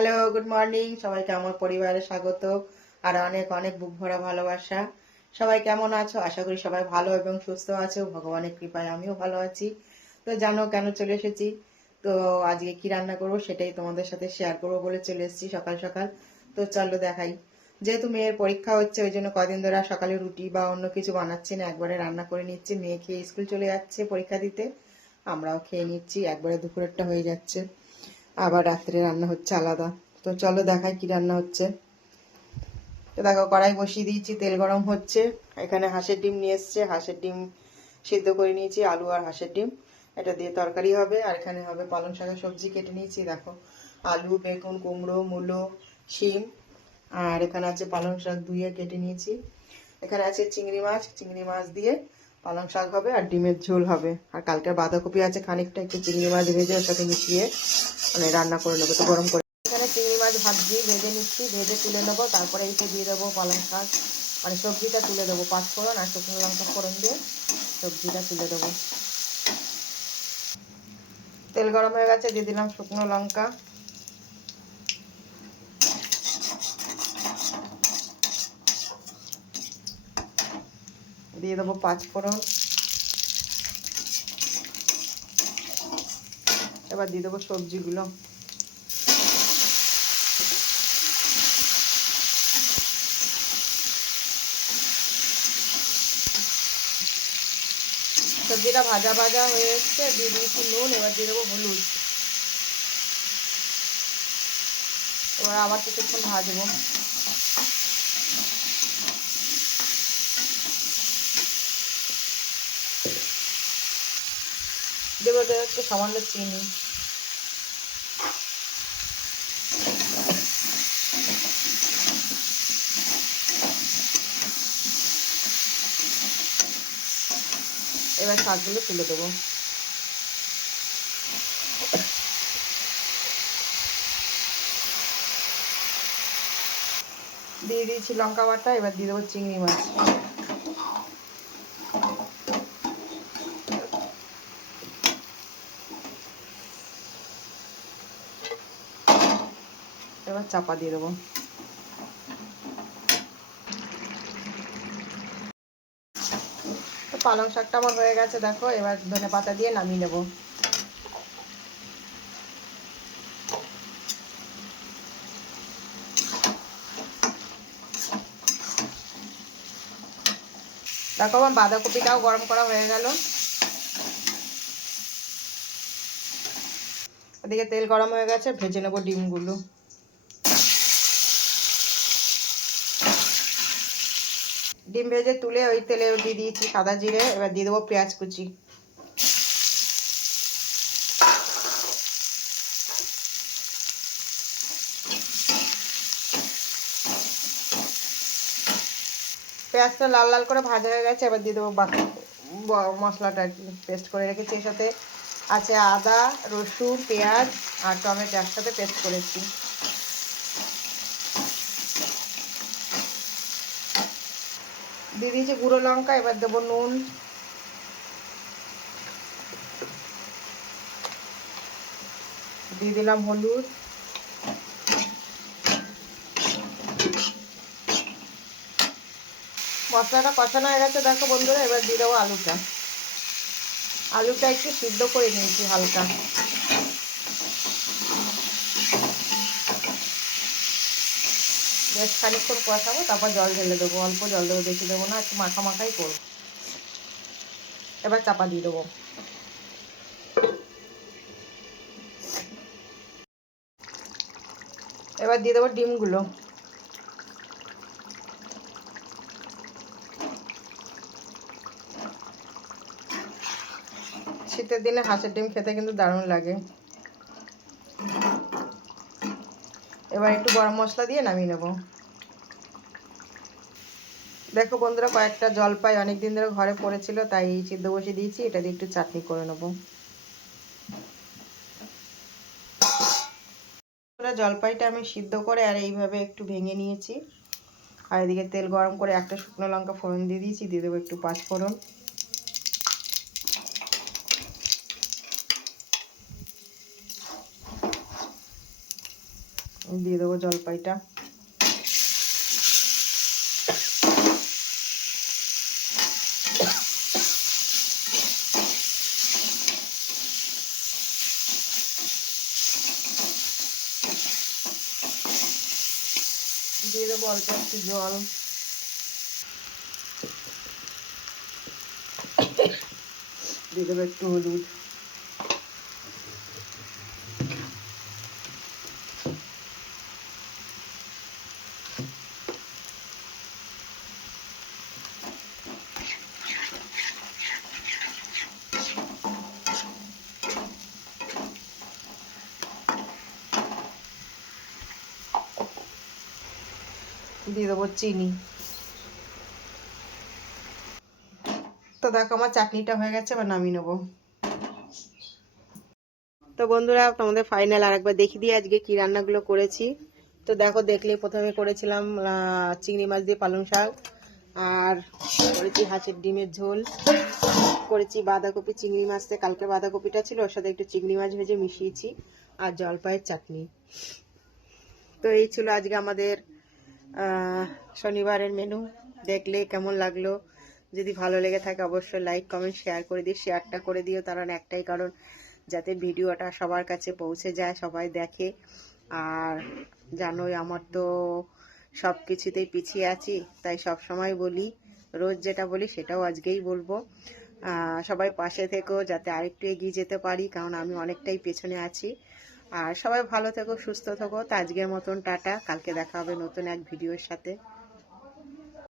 Hello good morning সবাইকে আমার পরিবারে স্বাগত আর অনেক অনেক বুক ভরা ভালোবাসা। সবাই কেমন আছো? আশা করি সবাই ভালো এবং সুস্থ আছো। ভগবানের কৃপায় আমিও ভালো আছি। তো জানো, কেন চলে এসেছি? তো আজকে কি রান্না করব সেটাই তোমাদের সাথে শেয়ার করব বলে চলে এসেছি সকাল সকাল। তো চলো দেখাই। যেহেতু মেয়ের পরীক্ষা হচ্ছে, ওই জন্য কদিন ধরে সকালে রুটি বা অন্য কিছু বানাচ্ছি না। একবারে রান্না করে নিচ্ছি। মেয়ে খেয়ে স্কুল চলে যাচ্ছে পরীক্ষা দিতে। আমরাও খেয়ে নিচ্ছি। একবারে দুপুরেরটা হয়ে যাচ্ছে। আবার রাত্রে রান্না হচ্ছে আলাদা। তো চলো দেখাই কি রান্না হচ্ছে। তো দেখো, কড়াই বসিয়ে দিয়েছি, তেল গরম হচ্ছে। এখানে হাঁসের ডিম নিয়ে এসছে। হাঁসের ডিম সিদ্ধ করে নিয়েছি, আলু আর হাঁসের ডিম। এটা দিয়ে তরকারি হবে, আর এখানে হবে পালং শাকের সবজি কেটে নিয়েছি, দেখো। আলু, বেগুন, কুমড়ো, মূলো, শিম, আর এখানে আছে পালং শাক ধুয়ে কেটে নিয়েছি। এখানে আছে চিংড়ি মাছ। চিংড়ি মাছ দিয়ে পালং শাক হবে আর ডিমের ঝোল হবে। আর কালকের বাঁধাকপি আছে, খানিকটা একটু চিংড়ি মাছ ভেজে ওর সাথে মিশিয়ে মানে রান্না করে নেব তো গরম করে। এখানে চিংড়ি মাছ ভাজি ভেজে নিচ্ছি, ভেজে তুলে নেব, তারপরে এসে দিয়ে দেবো পালং শাক। মানে সবজিটা তুলে দেবো পাঁচ ফোড়ন আর শুকনো লঙ্কা ফোড়ন দিয়ে সবজিটা তুলে দেবো। তেল গরম হয়ে গেছে, দিয়ে দিলাম শুকনো লঙ্কা। দিয়ে দেবো পাঁচ ফোড়ন। এবার দিয়ে দেবো সবজিগুলো। সবজিটা ভাজা ভাজা হয়ে এসছে, দিয়ে দিয়েছি নুন, এবার দিয়ে দেবো হলুদ। এবার আবার কিছুক্ষণ ভাজবো। দেবো দেবো একটু সামান্য চিনি। এবার শাকগুলো তুলে দেবো। দিয়ে দিয়েছি লঙ্কা বাটা, এবার দিয়ে দেবো চিংড়ি মাছ। এবার চাপা দিয়ে দেবো। পালং শাকটা আমার হয়ে গেছে, দেখো, এবার ধনে পাতা দিয়ে নামিয়ে নেব। দেখো, আমার বাঁধাকপিটাও গরম করা হয়ে গেল। ওদিকে তেল গরম হয়ে গেছে, ভেজে নেব ডিমগুলো। ডিম ভেজে তুলে ওই তেলে দিয়ে দিয়েছি সাদা জিরে, এবার দিয়ে দেবো পেঁয়াজ কুচি। পেঁয়াজটা লাল লাল করে ভাজা হয়ে গেছে, এবার দিয়ে দেবো বাকি মশলাটা আর কি পেস্ট করে রেখেছি এর সাথে। আছে আদা, রসুন, পেঁয়াজ আর টমেটো একসাথে পেস্ট করেছি। দিয়ে দিয়েছি গুঁড়ো লঙ্কা, এবার দেবো নুন। দিয়ে দিলাম হলুদ। মশলাটা কষানো হয়ে গেছে, দেখো বন্ধুরা, এবার দিয়ে দেবো আলুটা। আলুটা একটু সিদ্ধ করে নিয়েছি হালকা। বেশ খানিক্ষণ কষাবো তারপর জল ঢেলে দেবো। অল্প জল দেবো, বেশি দেবো না, একটু মাখা মাখাই করব। এবার চাপা দিয়ে দেবো। এবার দিয়ে দেবো ডিমগুলো। শীতের দিনে হাঁসের ডিম খেতে কিন্তু দারুণ লাগে। এবার একটু গরম মশলা দিয়ে নামিয়ে নেব। দেখো বন্ধুরা, কয়েকটা জলপাই অনেক দিন ধরে ঘরে পড়েছিল, তাই সিদ্ধ বসিয়ে দিয়েছি। এটা দিয়ে একটু চাটনি করে নেব। জলপাইটা আমি সিদ্ধ করে আর এইভাবে একটু ভেঙে নিয়েছি। আর এদিকে তেল গরম করে একটা শুকনো লঙ্কা ফোড়ন দিয়ে দিয়েছি, দিয়ে দেবো একটু পাঁচ ফোড়ন। দিয়ে দেবো জলপাইটা দিয়ে দেবো অল্প একটু জল। দিয়ে দেবো একটু হলুদ। দিয়ে দেবো চিনি। তো দেখো আমার চাটনিটা হয়ে গেছে, এবার নামিয়ে নেব। তো বন্ধুরা, তোমাদের ফাইনাল আর একবার দেখিয়ে দিয়ে আজকে কি রান্নাগুলো করেছি। তো দেখো, দেখলে প্রথমে করেছিলাম চিংড়ি মাছ দিয়ে পালং শাক, আর করেছি হাঁসের ডিমের ঝোল। করেছি বাঁধাকপি চিংড়ি মাছ দিয়ে কালকে বাঁধাকপিটা ছিল, ওর সাথে একটু চিংড়ি মাছ ভেজে মিশিয়েছি, আর জলপাইয়ের চাটনি। তো এই ছিল আজকে আমাদের শনিবারের মেনু দেখলে কেমন লাগল? যদি ভালো লেগে থাকে, অবশ্যই লাইক কমেন্ট শেয়ার করে দিও। শেয়ারটা করে দিও কারণ একটাই কারণ, যাতে ভিডিওটা সবার কাছে পৌঁছে যায়, সবাই দেখে। আর জানোই, আমার তো সব কিছুতেই পিছিয়ে আছি, তাই সব সময় বলি, রোজ যেটা বলি, সেটাও আজকেই বলব। সবাই পাশে থেকেও যাতে আরেকটু এগিয়ে যেতে পারি, কারণ আমি অনেকটাই পেছনে আছি। আর সবাই ভালো থেকো, সুস্থ থেকো। তো আজকের মতন, টাটা। কালকে দেখা হবে নতুন এক ভিডিওর সাথে।